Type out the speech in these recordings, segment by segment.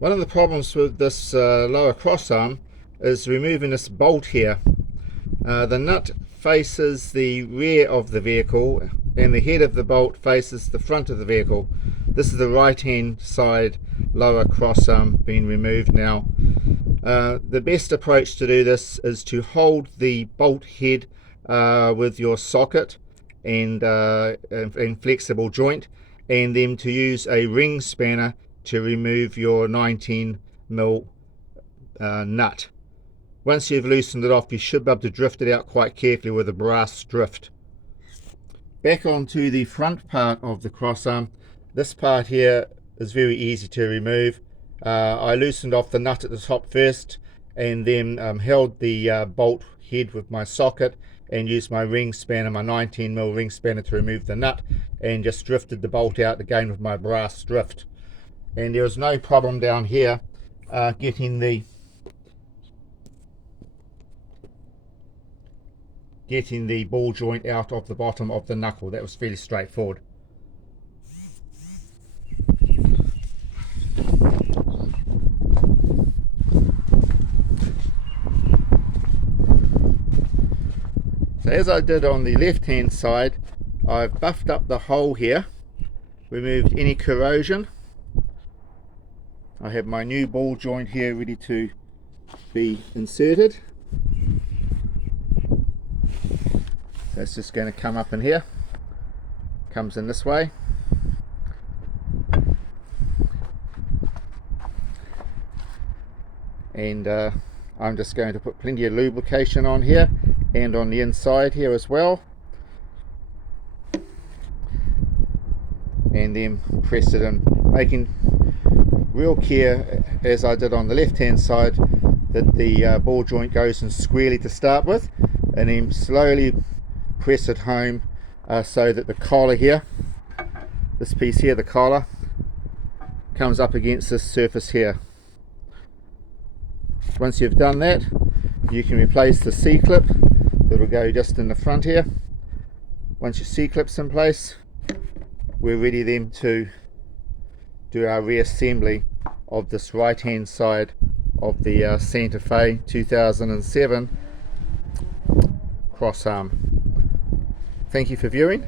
One of the problems with this lower crossarm is removing this bolt here. The nut faces the rear of the vehicle and the head of the bolt faces the front of the vehicle. This is the right hand side lower crossarm being removed now. The best approach to do this is to hold the bolt head with your socket and flexible joint, and then to use a ring spanner to remove your 19mm nut. Once you've loosened it off, you should be able to drift it out quite carefully with a brass drift. Back onto the front part of the crossarm. This part here is very easy to remove. I loosened off the nut at the top first, and then held the bolt head with my socket and used my ring spanner, my 19mm ring spanner, to remove the nut, and just drifted the bolt out again with my brass drift. And there was no problem down here getting the ball joint out of the bottom of the knuckle. That was fairly straightforward. So as I did on the left hand side, I've buffed up the hole here, removed any corrosion. I have my new ball joint here ready to be inserted. So it's just going to come up in here, comes in this way. And I'm just going to put plenty of lubrication on here and on the inside here as well, and then press it in, making real care, as I did on the left hand side, that the ball joint goes in squarely to start with, and then slowly press it home so that the collar here, this piece here, the collar, comes up against this surface here. Once you've done that, you can replace the C-clip that will go just in the front here. Once your C-clip's in place, we're ready then to do our reassembly of this right hand side of the Santa Fe 2007 crossarm. Thank you for viewing.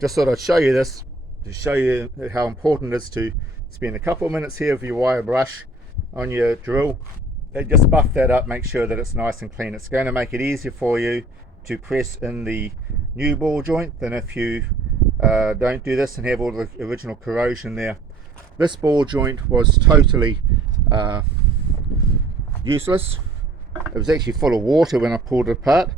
Just thought I'd show you this to show you how important it is to spend a couple of minutes here with your wire brush on your drill and just buff that up, make sure that it's nice and clean. It's going to make it easier for you to press in the new ball joint than if you don't do this and have all the original corrosion there. This ball joint was totally useless. It was actually full of water when I pulled it apart,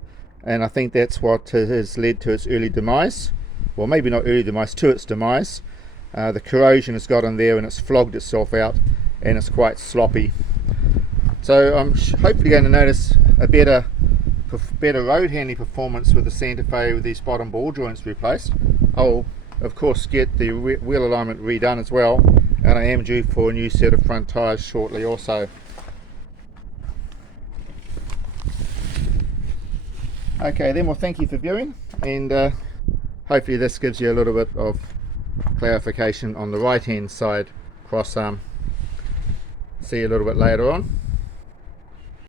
and I think that's what has led to its early demise. Well, maybe not early demise, to its demise. The corrosion has got in there and it's flogged itself out, and it's quite sloppy. So I'm hopefully going to notice a better road handling performance with the Santa Fe with these bottom ball joints replaced. I'll of course get the wheel alignment redone as well, and I am due for a new set of front tyres shortly also. Okay then, well, thank you for viewing, and hopefully this gives you a little bit of clarification on the right hand side crossarm. See you a little bit later on.